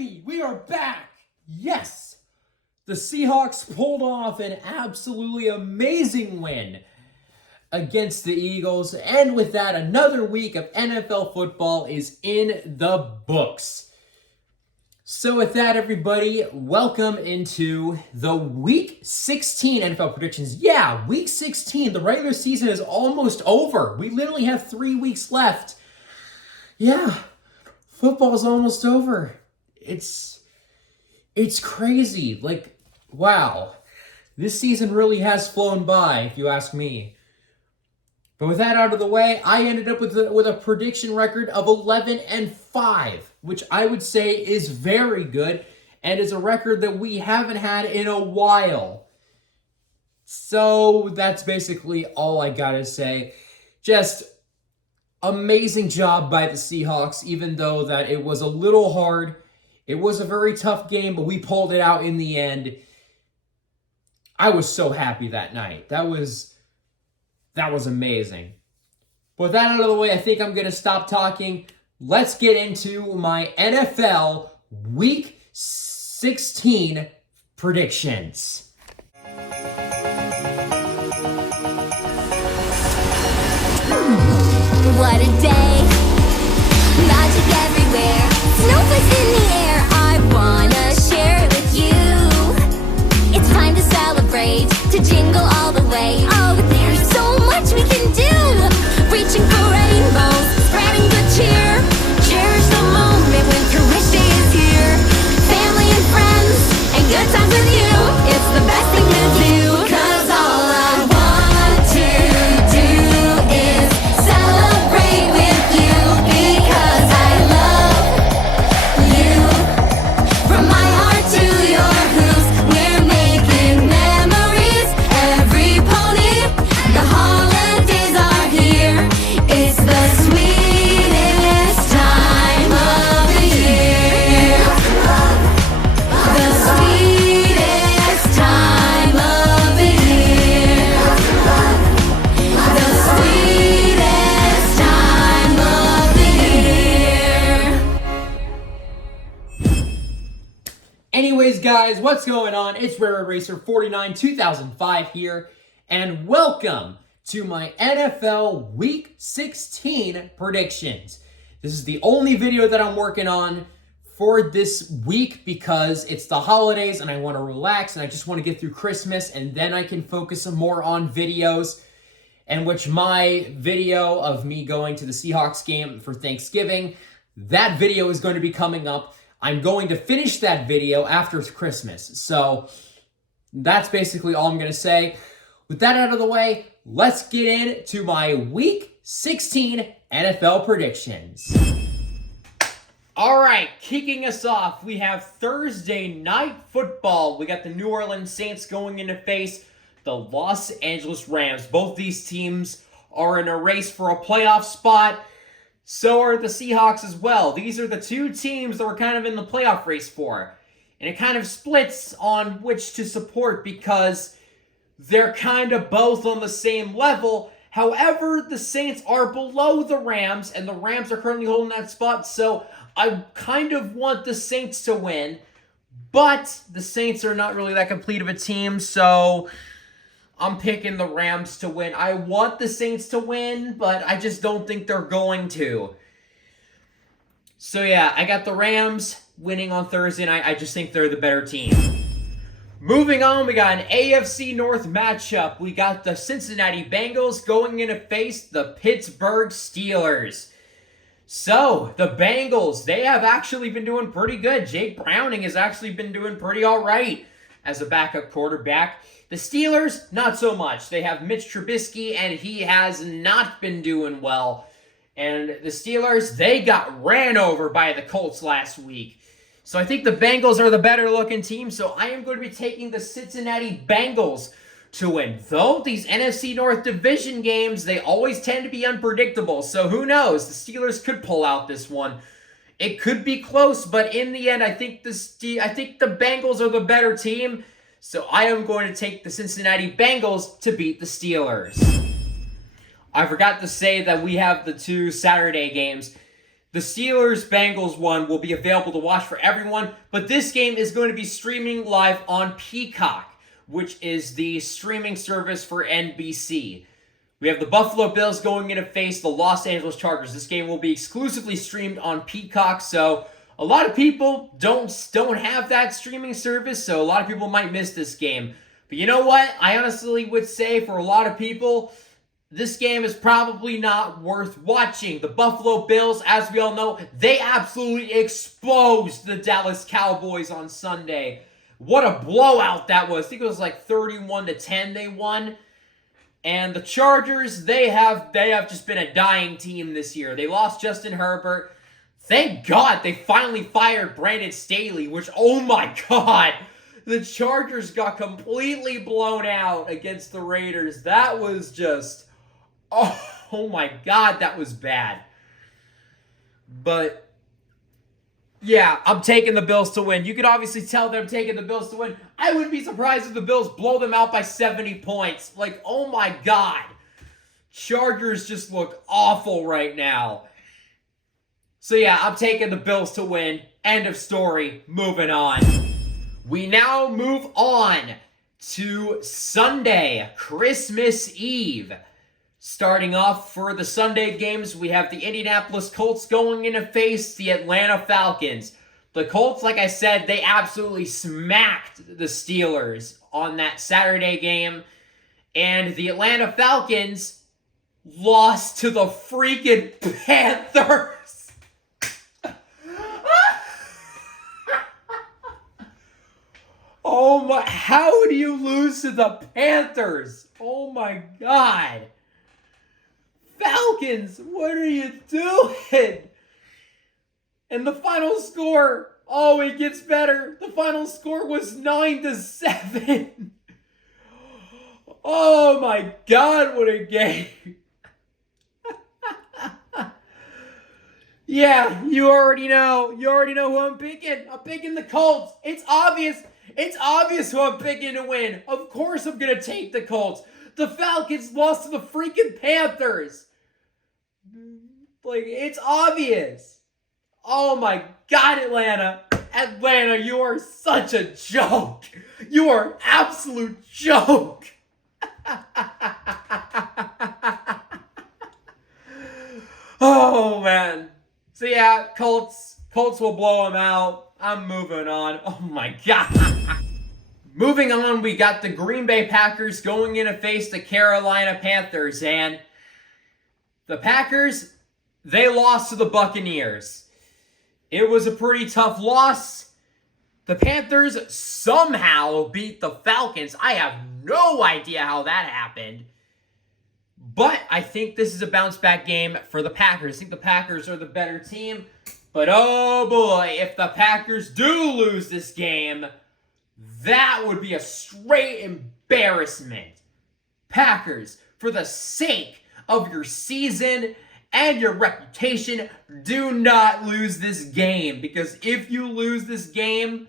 Alrighty, we are back. Yes, the Seahawks pulled off an absolutely amazing win against the Eagles. And with that, another week of NFL football is in the books. So with that, everybody, welcome into the Week 16 NFL predictions. Yeah, Week 16, the regular season is almost over. We literally have 3 weeks left. Yeah, football's almost over. It's crazy. Like, wow. This season really has flown by, if you ask me. But with that out of the way, I ended up with a prediction record of 11-5, which I would say is very good and is a record that we haven't had in a while. So that's basically all I gotta say. Just amazing job by the Seahawks, even though that it was a little hard. It was a very tough game, but we pulled it out in the end. I was so happy that night. That was amazing. But with that out of the way, I think I'm going to stop talking. Let's get into my NFL Week 16 predictions. What a day. Magic everywhere. Snowflakes in the air. I wanna share it with you. It's time to celebrate, to jingle all the way. Oh, there's so much we can do. Reaching for rainbows, spreading good cheer. Cherish the moment when your wish day is here. Family and friends, and good times with you. It's the best thing to do. 'Cause all I want to do is celebrate with you. Because I love you. From my heart to your hooves, we're making memories. Every pony, the holidays are here. It's the sweetest time of the year. The sweetest time of the year. The sweetest time of the year. Anyways, guys, what's going on? It's Rare Racer 49 2005 here, and welcome to my NFL Week 16 predictions. This is the only video that I'm working on for this week because it's the holidays and I want to relax and I just want to get through Christmas, and then I can focus some more on videos, and which my video of me going to the Seahawks game for Thanksgiving, that video is going to be coming up. I'm going to finish that video after Christmas. So that's basically all I'm going to say. With that out of the way, let's get into my Week 16 NFL predictions. All right, kicking us off, we have Thursday Night Football. We got the New Orleans Saints going in to face the Los Angeles Rams. Both these teams are in a race for a playoff spot. So are the Seahawks as well. These are the two teams that we're kind of in the playoff race for. And it kind of splits on which to support because they're kind of both on the same level. However, the Saints are below the Rams, and the Rams are currently holding that spot. So I kind of want the Saints to win. But the Saints are not really that complete of a team, so I'm picking the Rams to win. I want the Saints to win, but I just don't think they're going to. So yeah, I got the Rams winning on Thursday night. I just think they're the better team. Moving on, we got an AFC North matchup. We got the Cincinnati Bengals going in to face the Pittsburgh Steelers. So, the Bengals, they have actually been doing pretty good. Jake Browning has actually been doing pretty all right as a backup quarterback. The Steelers, not so much. They have Mitch Trubisky, and he has not been doing well. And the Steelers, they got ran over by the Colts last week. So I think the Bengals are the better looking team, so I am going to be taking the Cincinnati Bengals to win. Though these NFC North division games, they always tend to be unpredictable, so who knows? The Steelers could pull out this one. It could be close, but in the end, I think the Bengals are the better team. So I am going to take the Cincinnati Bengals to beat the Steelers. I forgot to say that we have the two Saturday games. The Steelers-Bengals one will be available to watch for everyone, but this game is going to be streaming live on Peacock, which is the streaming service for NBC. We have the Buffalo Bills going in to face the Los Angeles Chargers. This game will be exclusively streamed on Peacock, so a lot of people don't have that streaming service, so a lot of people might miss this game. But you know what? I honestly would say for a lot of people, this game is probably not worth watching. The Buffalo Bills, as we all know, they absolutely exposed the Dallas Cowboys on Sunday. What a blowout that was. I think it was like 31-10 they won. And the Chargers, they have just been a dying team this year. They lost Justin Herbert. Thank God they finally fired Brandon Staley, which, oh my God, the Chargers got completely blown out against the Raiders. That was just... Oh my God, that was bad. But, yeah, I'm taking the Bills to win. You could obviously tell that I'm taking the Bills to win. I wouldn't be surprised if the Bills blow them out by 70 points. Like, oh my God. Chargers just look awful right now. So, yeah, I'm taking the Bills to win. End of story. Moving on. We now move on to Sunday, Christmas Eve. Starting off for the Sunday games, we have the Indianapolis Colts going in to face the Atlanta Falcons. The Colts, like I said, they absolutely smacked the Steelers on that Saturday game. And the Atlanta Falcons lost to the freaking Panthers. Oh my, how do you lose to the Panthers? Oh my God. Falcons, what are you doing? And the final score, oh, it gets better. The final score was 9-7. Oh my God, what a game. Yeah, you already know. You already know who I'm picking. I'm picking the Colts. It's obvious. It's obvious who I'm picking to win. Of course I'm going to take the Colts. The Falcons lost to the freaking Panthers. Like, it's obvious. Oh my God, Atlanta. Atlanta, you are such a joke. You are an absolute joke. Oh, man. So, yeah, Colts will blow them out. I'm moving on. Oh, my God. Moving on, we got the Green Bay Packers going in to face the Carolina Panthers. And the Packers, they lost to the Buccaneers. It was a pretty tough loss. The Panthers somehow beat the Falcons. I have no idea how that happened. But I think this is a bounce-back game for the Packers. I think the Packers are the better team. But oh boy, if the Packers do lose this game, that would be a straight embarrassment. Packers, for the sake of your season and your reputation, do not lose this game. Because if you lose this game,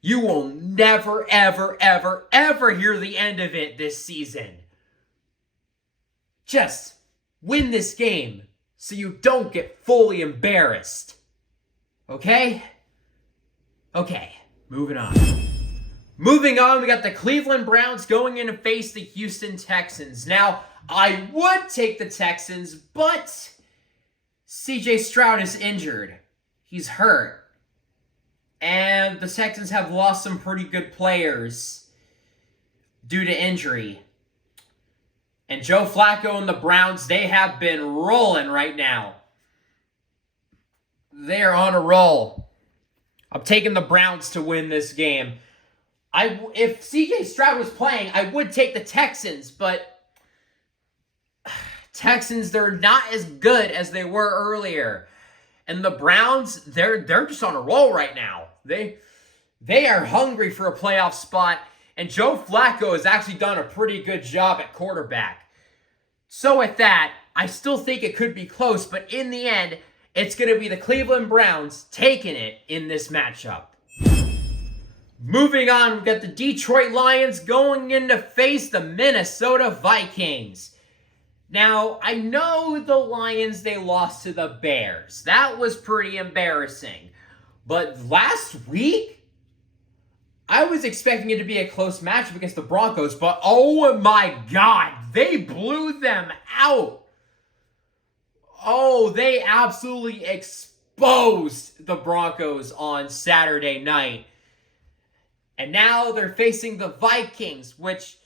you will never, ever, ever, ever hear the end of it this season. Just win this game so you don't get fully embarrassed. Okay? Okay, moving on. Moving on, we got the Cleveland Browns going in to face the Houston Texans. Now, I would take the Texans, but CJ Stroud is injured. He's hurt. And the Texans have lost some pretty good players due to injury. And Joe Flacco and the Browns, they have been rolling right now. They are on a roll. I'm taking the Browns to win this game. If CJ Stroud was playing, I would take the Texans, but Texans, they're not as good as they were earlier. And the Browns, they're just on a roll right now. They are hungry for a playoff spot, and Joe Flacco has actually done a pretty good job at quarterback. So with that, I still think it could be close, but in the end, it's going to be the Cleveland Browns taking it in this matchup. Moving on, we've got the Detroit Lions going in to face the Minnesota Vikings. Now, I know the Lions, they lost to the Bears. That was pretty embarrassing. But last week, I was expecting it to be a close matchup against the Broncos, but oh my God, they blew them out. Oh, they absolutely exposed the Broncos on Saturday night. And now they're facing the Vikings, which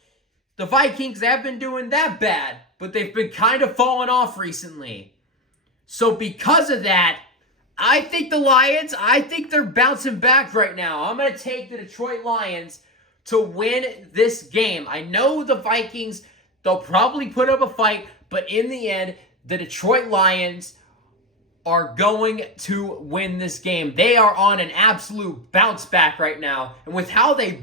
the Vikings haven't been doing that bad, but they've been kind of falling off recently. So because of that, I think the Lions, I think they're bouncing back right now. I'm going to take the Detroit Lions to win this game. I know the Vikings, they'll probably put up a fight, but in the end, the Detroit Lions are going to win this game. They are on an absolute bounce back right now. And with how they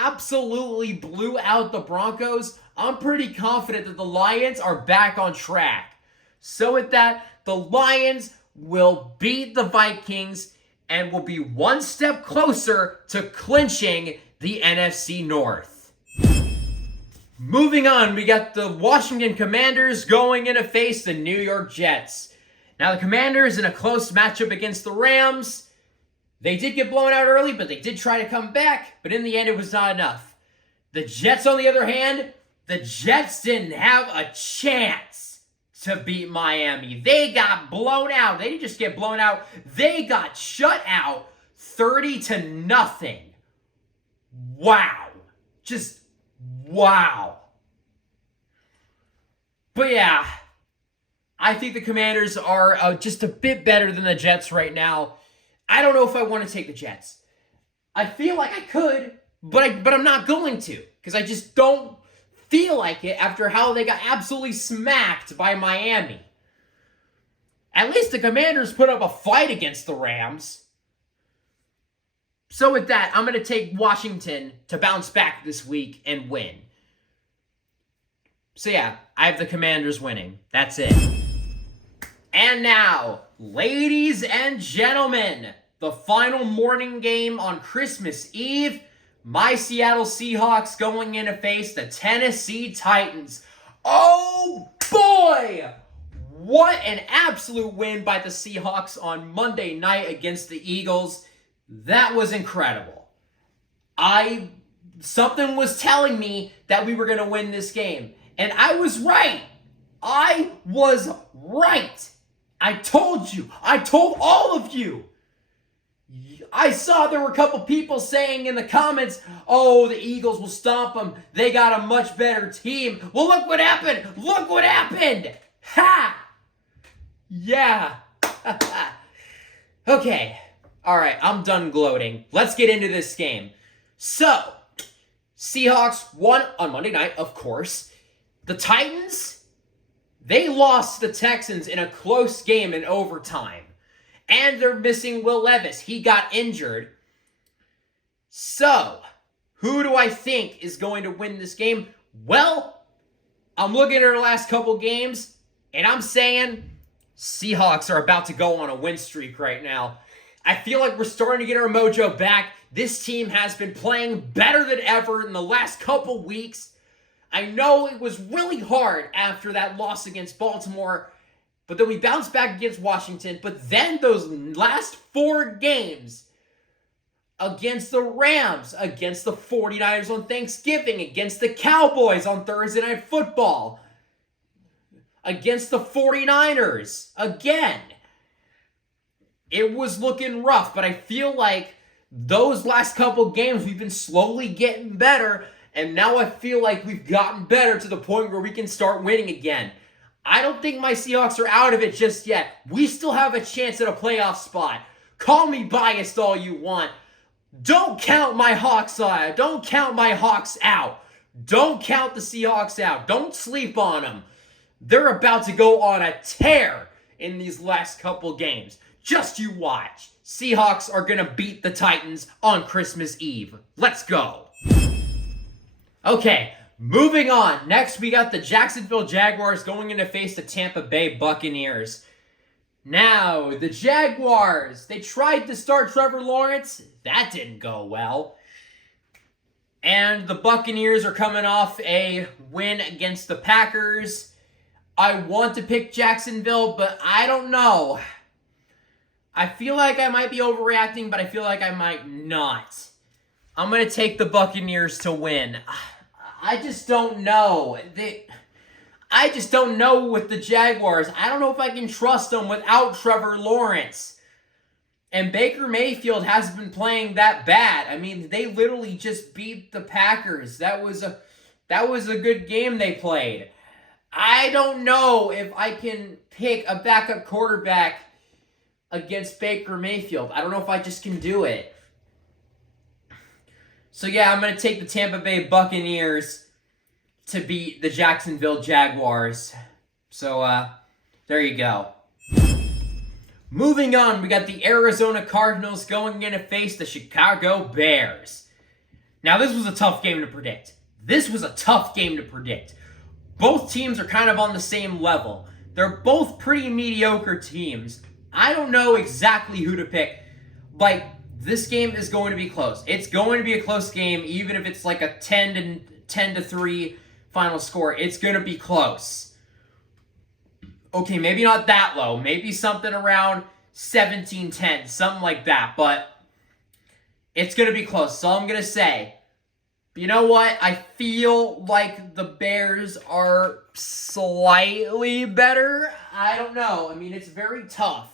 absolutely blew out the Broncos, I'm pretty confident that the Lions are back on track. So with that, the Lions will beat the Vikings and will be one step closer to clinching the NFC North. Moving on, we got the Washington Commanders going in to face the New York Jets. Now the Commanders in a close matchup against the Rams. They did get blown out early, but they did try to come back. But in the end, it was not enough. The Jets, on the other hand, the Jets didn't have a chance to beat Miami. They got blown out. They didn't just get blown out. They got shut out 30-0. Wow. Just wow. But yeah, I think the Commanders are just a bit better than the Jets right now. I don't know if I want to take the Jets. I feel like I could, but I'm not going to, because I just don't feel like it after how they got absolutely smacked by Miami. At least the Commanders put up a fight against the Rams. So with that, I'm going to take Washington to bounce back this week and win. So yeah, I have the Commanders winning. That's it. And now, ladies and gentlemen, the final morning game on Christmas Eve, my Seattle Seahawks going in to face the Tennessee Titans. Oh boy! What an absolute win by the Seahawks on Monday night against the Eagles. That was incredible. Something was telling me that we were going to win this game. And I was right. I was right. I told you. I told all of you. I saw there were a couple people saying in the comments, oh, the Eagles will stomp them. They got a much better team. Well, look what happened. Look what happened. Ha! Yeah. Okay. All right, I'm done gloating. Let's get into this game. So, Seahawks won on Monday night, of course. The Titans, they lost to the Texans in a close game in overtime. And they're missing Will Levis. He got injured. So, who do I think is going to win this game? Well, I'm looking at our last couple games, and I'm saying Seahawks are about to go on a win streak right now. I feel like we're starting to get our mojo back. This team has been playing better than ever in the last couple weeks. I know it was really hard after that loss against Baltimore, but then we bounced back against Washington. But then those last 4 games against the Rams, against the 49ers on Thanksgiving, against the Cowboys on Thursday Night Football, against the 49ers, again. It was looking rough, but I feel like those last couple games we've been slowly getting better, and now I feel like we've gotten better to the point where we can start winning again. I don't think my Seahawks are out of it just yet. We still have a chance at a playoff spot. Call me biased all you want. Don't count my Hawks out. Don't count my Hawks out. Don't count the Seahawks out. Don't sleep on them. They're about to go on a tear in these last couple games. Just you watch. Seahawks are going to beat the Titans on Christmas Eve. Let's go. Okay, moving on. Next, we got the Jacksonville Jaguars going in to face the Tampa Bay Buccaneers. Now, the Jaguars, they tried to start Trevor Lawrence. That didn't go well. And the Buccaneers are coming off a win against the Packers. I want to pick Jacksonville, but I don't know. I feel like I might be overreacting, but I feel like I might not. I'm going to take the Buccaneers to win. I just don't know. I just don't know with the Jaguars. I don't know if I can trust them without Trevor Lawrence. And Baker Mayfield hasn't been playing that bad. I mean, they literally just beat the Packers. That was a good game they played. I don't know if I can pick a backup quarterback against Baker Mayfield. I don't know if I just can do it. So yeah, I'm going to take the Tampa Bay Buccaneers to beat the Jacksonville Jaguars. So there you go. Moving on, we got the Arizona Cardinals going in to face the Chicago Bears. Now, this was a tough game to predict. Both teams are kind of on the same level. They're both pretty mediocre teams. I don't know exactly who to pick. Like, this game is going to be close. It's going to be a close game, even if it's like a 10-3 final score. It's going to be close. Okay, maybe not that low. Maybe something around 17-10, something like that. But it's going to be close. So I'm going to say, you know what? I feel like the Bears are slightly better. I don't know. I mean, it's very tough.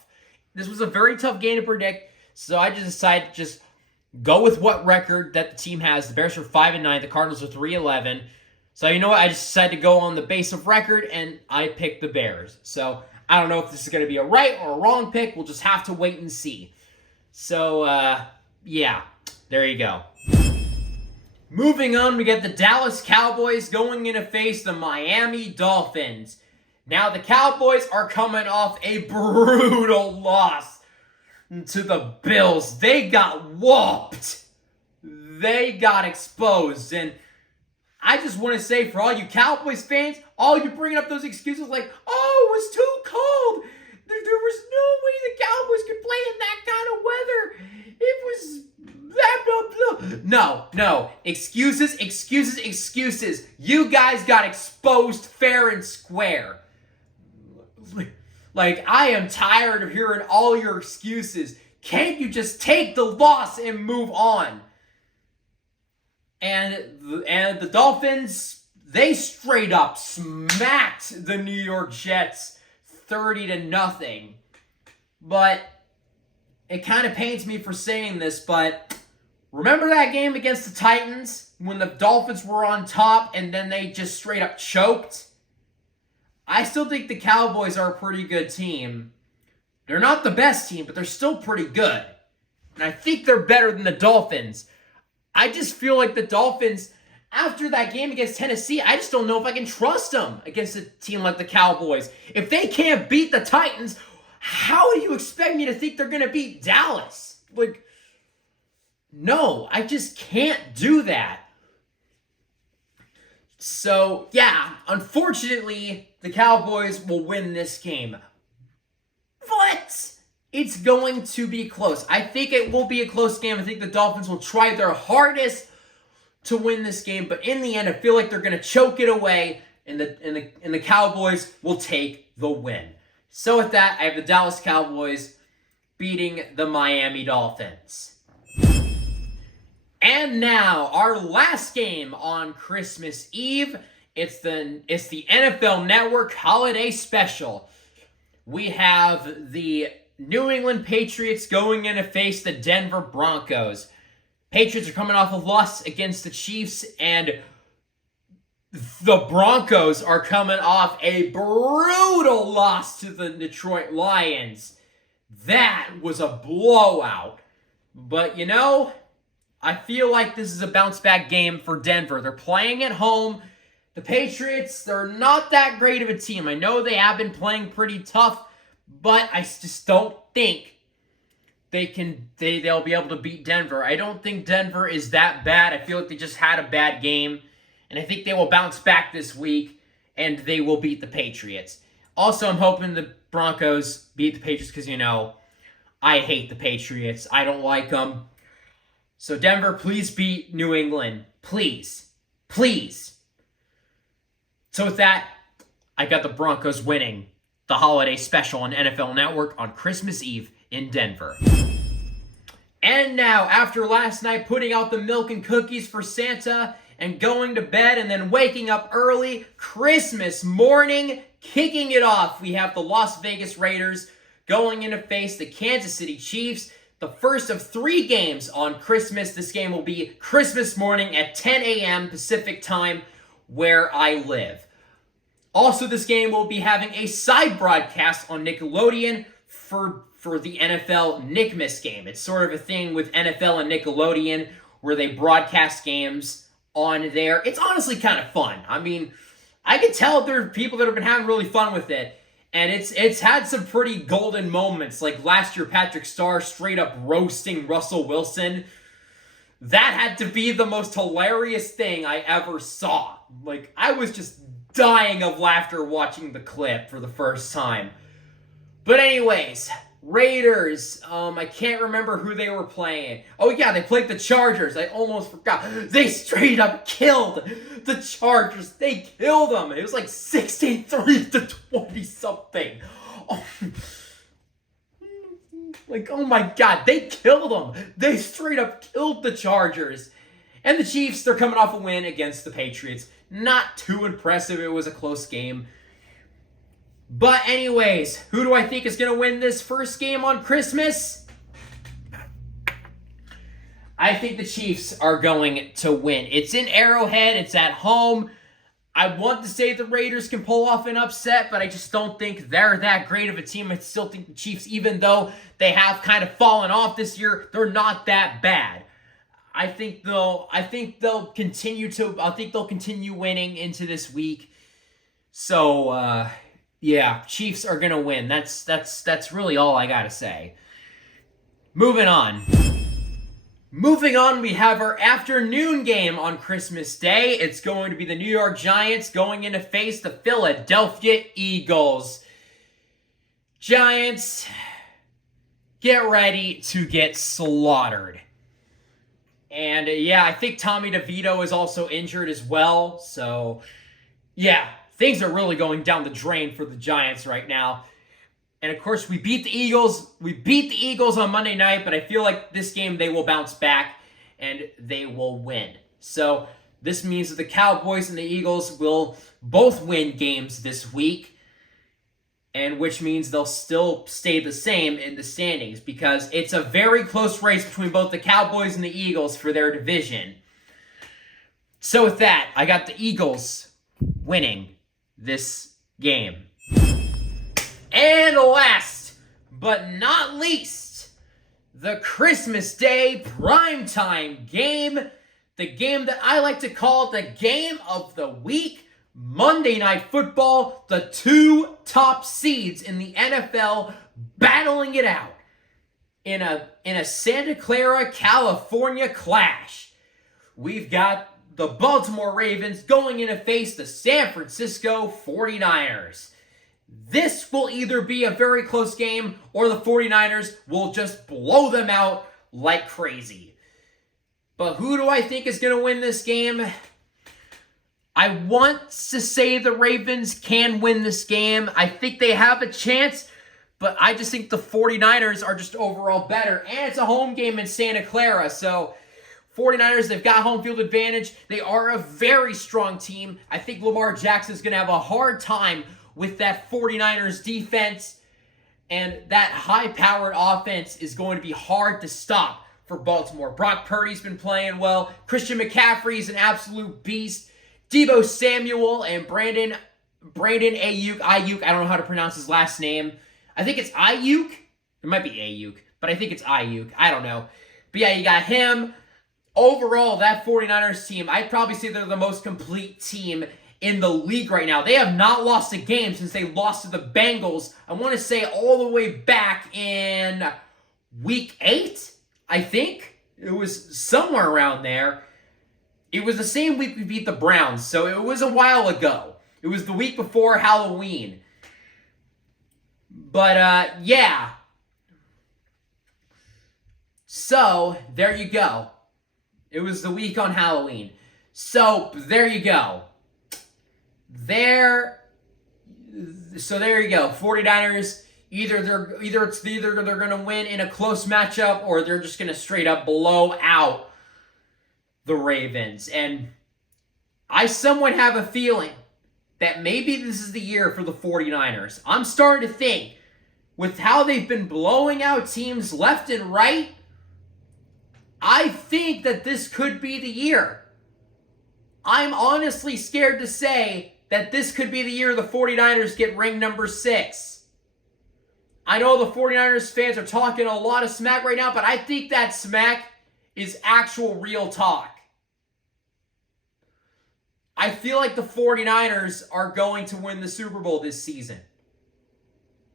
This was a very tough game to predict. So I just decided to just go with what record that the team has. The Bears are 5-9. The Cardinals are 3-11. So you know what? I just decided to go on the base of record, and I picked the Bears. So I don't know if this is going to be a right or a wrong pick. We'll just have to wait and see. So, yeah, there you go. Moving on, we get the Dallas Cowboys going in to face the Miami Dolphins. Now, the Cowboys are coming off a brutal loss to the Bills. They got whooped. They got exposed, and I just want to say, for all you Cowboys fans, all you bringing up those excuses like, oh, it was too cold. There was no way the Cowboys could play in that kind of weather. It was blah, blah, blah. No. Excuses. You guys got exposed fair and square. Like, I am tired of hearing all your excuses. Can't you just take the loss and move on? And the Dolphins, they straight up smacked the New York Jets 30-0. But it kind of pains me for saying this, but remember that game against the Titans when the Dolphins were on top and then they just straight up choked? I still think the Cowboys are a pretty good team. They're not the best team, but they're still pretty good. And I think they're better than the Dolphins. I just feel like the Dolphins, after that game against Tennessee, I just don't know if I can trust them against a team like the Cowboys. If they can't beat the Titans, how do you expect me to think they're going to beat Dallas? Like, no, I just can't do that. So, yeah, unfortunately, the Cowboys will win this game. But it's going to be close. I think it will be a close game. I think the Dolphins will try their hardest to win this game, but in the end, I feel like they're going to choke it away, and the Cowboys will take the win. So with that, I have the Dallas Cowboys beating the Miami Dolphins. And now, our last game on Christmas Eve. It's the NFL Network Holiday Special. We have the New England Patriots going in to face the Denver Broncos. Patriots are coming off a loss against the Chiefs, and the Broncos are coming off a brutal loss to the Detroit Lions. That was a blowout. But, you know, I feel like this is a bounce-back game for Denver. They're playing at home. The Patriots, they're not that great of a team. I know they have been playing pretty tough, but I just don't think they'll be able to beat Denver. I don't think Denver is that bad. I feel like they just had a bad game, and I think they will bounce back this week, and they will beat the Patriots. Also, I'm hoping the Broncos beat the Patriots because, you know, I hate the Patriots. I don't like them. So, Denver, please beat New England. Please. Please. So with that, I got the Broncos winning the holiday special on NFL Network on Christmas Eve in Denver. And now, after last night putting out the milk and cookies for Santa and going to bed and then waking up early, Christmas morning, kicking it off, we have the Las Vegas Raiders going in to face the Kansas City Chiefs. The first of 3 games on Christmas. This game will be Christmas morning at 10 a.m. Pacific time where I live. Also, this game will be having a side broadcast on Nickelodeon for the NFL Nickmas game. It's sort of a thing with NFL and Nickelodeon where they broadcast games on there. It's honestly kind of fun. I mean, I can tell there are people that have been having really fun with it. And it's had some pretty golden moments. Like last year, Patrick Starr straight up roasting Russell Wilson. That had to be the most hilarious thing I ever saw. Like, I was just dying of laughter watching the clip for the first time. But anyways, Raiders, I can't remember who they were playing. Oh yeah, they played the Chargers. I almost forgot. They straight up killed the Chargers. They killed them. It was like 63-20 something. Oh. Like, oh my God, they killed them. They straight up killed the Chargers. And the Chiefs, they're coming off a win against the Patriots. Not too impressive. It was a close game. But anyways, who do I think is going to win this first game on Christmas? I think the Chiefs are going to win. It's in Arrowhead. It's at home. I want to say the Raiders can pull off an upset, but I just don't think they're that great of a team. I still think the Chiefs, even though they have kind of fallen off this year, they're not that bad. I think they'll continue winning into this week. So, yeah, Chiefs are going to win. That's really all I got to say. Moving on, we have our afternoon game on Christmas Day. It's going to be the New York Giants going in to face the Philadelphia Eagles. Giants, get ready to get slaughtered. And yeah, I think Tommy DeVito is also injured as well. So yeah, things are really going down the drain for the Giants right now. And of course, we beat the Eagles. We beat the Eagles on Monday night, but I feel like this game they will bounce back and they will win. So this means that the Cowboys and the Eagles will both win games this week, and which means they'll still stay the same in the standings because it's a very close race between both the Cowboys and the Eagles for their division. So with that, I got the Eagles winning this game. And last but not least, the Christmas Day primetime game. The game that I like to call the game of the week. Monday Night Football, the 2 top seeds in the NFL battling it out in a Santa Clara, California clash. We've got the Baltimore Ravens going in to face the San Francisco 49ers. This will either be a very close game or the 49ers will just blow them out like crazy. But who do I think is going to win this game? I want to say the Ravens can win this game. I think they have a chance, but I just think the 49ers are just overall better. And it's a home game in Santa Clara, so 49ers, they've got home field advantage. They are a very strong team. I think Lamar Jackson is going to have a hard time with that 49ers defense, and that high-powered offense is going to be hard to stop for Baltimore. Brock Purdy's been playing well. Christian McCaffrey's an absolute beast. Deebo Samuel and Brandon Ayuk. I don't know how to pronounce his last name. I think it's Ayuk. It might be Ayuk, but I think it's Ayuk. I don't know. But yeah, you got him. Overall, that 49ers team, I'd probably say they're the most complete team in the league right now. They have not lost a game since they lost to the Bengals. I want to say all the way back in week 8, I think. It was somewhere around there. It was the same week we beat the Browns, so it was a while ago. It was the week before Halloween. But, yeah. So, there you go. It was the week on Halloween. So there you go. So there you go. 49ers, either they're going to win in a close matchup, or they're just going to straight up blow out the Ravens. And I somewhat have a feeling that maybe this is the year for the 49ers. I'm starting to think, with how they've been blowing out teams left and right, I think that this could be the year. I'm honestly scared to say that this could be the year the 49ers get ring number 6. I know the 49ers fans are talking a lot of smack right now, but I think that smack is actual real talk. I feel like the 49ers are going to win the Super Bowl this season.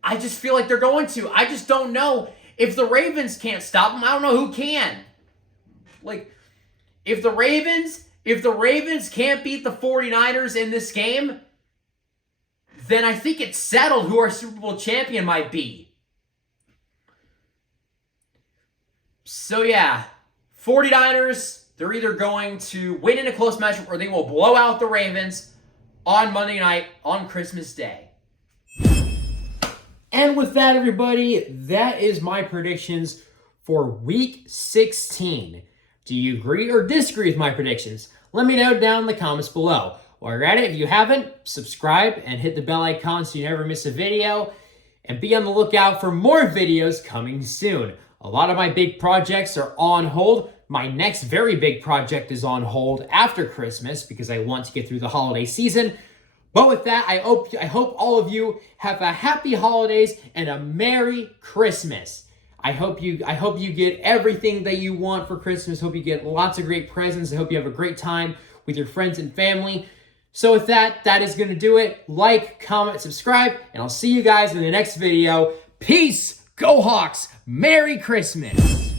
I just feel like they're going to. I just don't know. If the Ravens can't stop them, I don't know who can. Like, if the Ravens can't beat the 49ers in this game, then I think it's settled who our Super Bowl champion might be. So yeah, 49ers, they're either going to win in a close matchup or they will blow out the Ravens on Monday night on Christmas Day. And with that, everybody, that is my predictions for Week 16. Do you agree or disagree with my predictions? Let me know down in the comments below. While you're at it, if you haven't, subscribe and hit the bell icon so you never miss a video. And be on the lookout for more videos coming soon. A lot of my big projects are on hold. My next very big project is on hold after Christmas because I want to get through the holiday season. But with that, I hope all of you have a happy holidays and a Merry Christmas. I hope you get everything that you want for Christmas. Hope you get lots of great presents. I hope you have a great time with your friends and family. So with that, that is going to do it. Like, comment, subscribe, and I'll see you guys in the next video. Peace! Go Hawks! Merry Christmas!